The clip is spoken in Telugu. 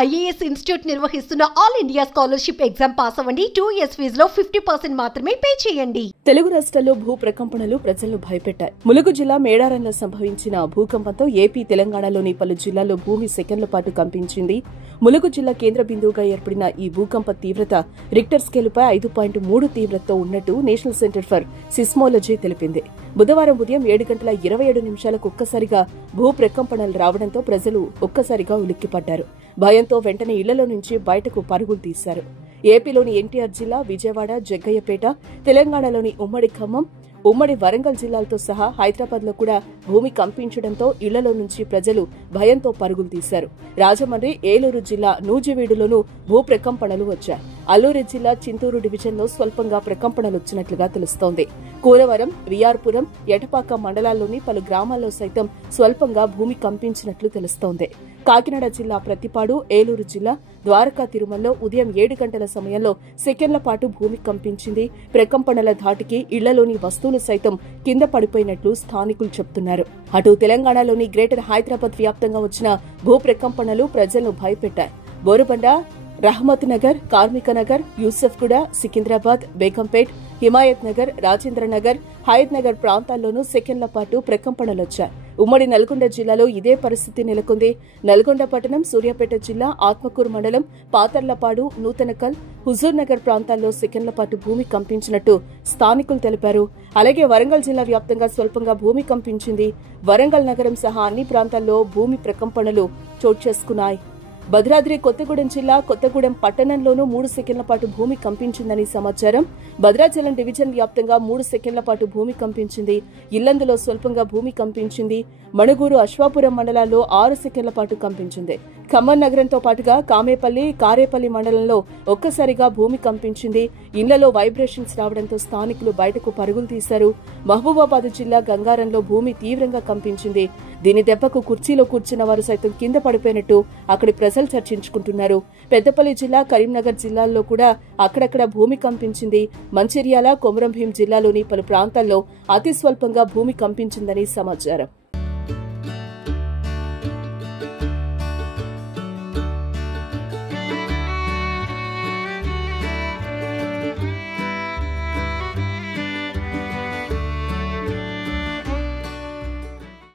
ఐఏఎస్ ఇన్స్టిట్యూట్ నిర్వహిస్తున్న all India scholarship exam pass అవ్వండి. 2 years ఫీజులో 50% మాత్రమే పే చేయండి. తెలుగు రాష్ట్రాల్లో భూ ప్రకంపనలు ప్రజలను భయపెట్టాయి. ములుగు జిల్లా మేడారంలో సంభవించిన భూకంపంతో ఏపీ, తెలంగాణలోని పలు జిల్లాల్లో భూమి సెకన్ల పాటు కంపించింది. ములుగు జిల్లా కేంద్ర బిందువుగా ఏర్పడిన ఈ భూకంప తీవ్రత రిక్టర్ స్కేలుపై 5.3 తీవ్రతతో ఉన్నట్టు నేషనల్ సెంటర్ ఫర్ సిస్మోలజీ తెలిపింది. బుధవారం ఉదయం 7:27 ఒక్కసారిగా భూ ప్రకంపనలు రావడంతో ప్రజలు ఒక్కసారిగా ఉలిక్కిపడ్డారు. భయంతో వెంటనే ఇళ్లలో నుంచి బయటకు పరుగులు తీశారు. ఏపీలోని ఎన్టీఆర్ జిల్లా, విజయవాడ, జగ్గయ్యపేట, తెలంగాణలోని ఉమ్మడి ఖమ్మం, ఉమ్మడి వరంగల్ జిల్లాలతో సహా హైదరాబాద్ లో కూడా భూమి కంపించడంతో ఇళ్లలో నుంచి ప్రజలు భయంతో పరుగులు తీశారు. రాజమండ్రి, ఏలూరు జిల్లా నూజివీడులోనూ భూ ప్రకంపనలు వచ్చాయి. అల్లూరి జిల్లా చింతూరు డివిజన్లో స్వల్పంగా ప్రకంపనలు వచ్చినట్లుగా తెలుస్తోంది. కూరవరం, విఆర్పురం, ఎటపాక మండలాల్లోని పలు గ్రామాల్లో సైతం స్వల్పంగా భూమి కంపించినట్లు తెలుస్తోంది. కాకినాడ జిల్లా ప్రతిపాడు, ఏలూరు జిల్లా ద్వారకా తిరుమలలో ఉదయం 7 గంటల సమయంలో సెకన్ల పాటు భూమి కంపించింది. ప్రకంపనల ధాటికి ఇళ్లలోని వస్తువులు సైతం కింద పడిపోయినట్లు స్థానికులు చెబుతున్నారు. అటు తెలంగాణలోని గ్రేటర్ హైదరాబాద్ వ్యాప్తంగా వచ్చిన భూ ప్రకంపనలు ప్రజలను భయపెట్టాయి. బోరుబండ, రహమత్ నగర్, కార్మిక నగర్, యూసఫ్గూడ, సికింద్రాబాద్, బేగంపేట్, హిమాయత్ నగర్, రాజేంద్ర నగర్, హయత్ నగర్ ప్రాంతాల్లోనూ సెకన్ల పాటు ప్రకంపనలొచ్చాయి. ఉమ్మడి నల్గొండ జిల్లాలో ఇదే పరిస్థితి నెలకొంది. నల్గొండ పట్టణం, సూర్యాపేట జిల్లా, ఆత్మకూరు మండలం, పాతర్లపాడు, నూతనకల్, హుజూర్ నగర్ ప్రాంతాల్లో సెకన్ల పాటు భూమి కంపించినట్టు స్థానికులు తెలిపారు. అలాగే వరంగల్ జిల్లా వ్యాప్తంగా స్వల్పంగా భూమి కంపించింది. వరంగల్ నగరం సహా అన్ని ప్రాంతాల్లో భూమి ప్రకంపనలు చోటు చేసుకున్నాయి. భద్రాద్రి కొత్తగూడెం జిల్లా, కొత్తగూడెం పట్టణంలోనూ 3 సెకన్ల పాటు భూమి కంపించిందని సమాచారం. భద్రాచలం డివిజన్ వ్యాప్తంగా 3 సెకన్ల పాటు భూమి కంపించింది. ఇల్లందులో స్వల్పంగా భూమి కంపించింది. మణుగూరు, అశ్వాపురం మండలాల్లో 6 సెకన్ల పాటు కంపించింది. ఖమ్మం నగరంతో పాటుగా కామేపల్లి, కారేపల్లి మండలంలో ఒక్కసారిగా భూమి కంపించింది. ఇళ్లలో వైబ్రేషన్స్ రావడంతో స్థానికులు బయటకు పరుగులు తీశారు. మహబూబాబాద్ జిల్లా గంగారంలో భూమి తీవ్రంగా కంపించింది. దీని దెబ్బకు కుర్చీలో కూర్చున్న వారు సైతం కింద పడిపోయినట్టు అక్కడి ప్రజలు చర్చించుకుంటున్నారు. పెద్దపల్లి జిల్లా, కరీంనగర్ జిల్లాల్లో కూడా అక్కడక్కడ భూమి కంపించింది. మంచిర్యాల, కొమరంభీం జిల్లాలోని పలు ప్రాంతాల్లో అతి స్వల్పంగా భూమి కంపించిందని సమాచారం.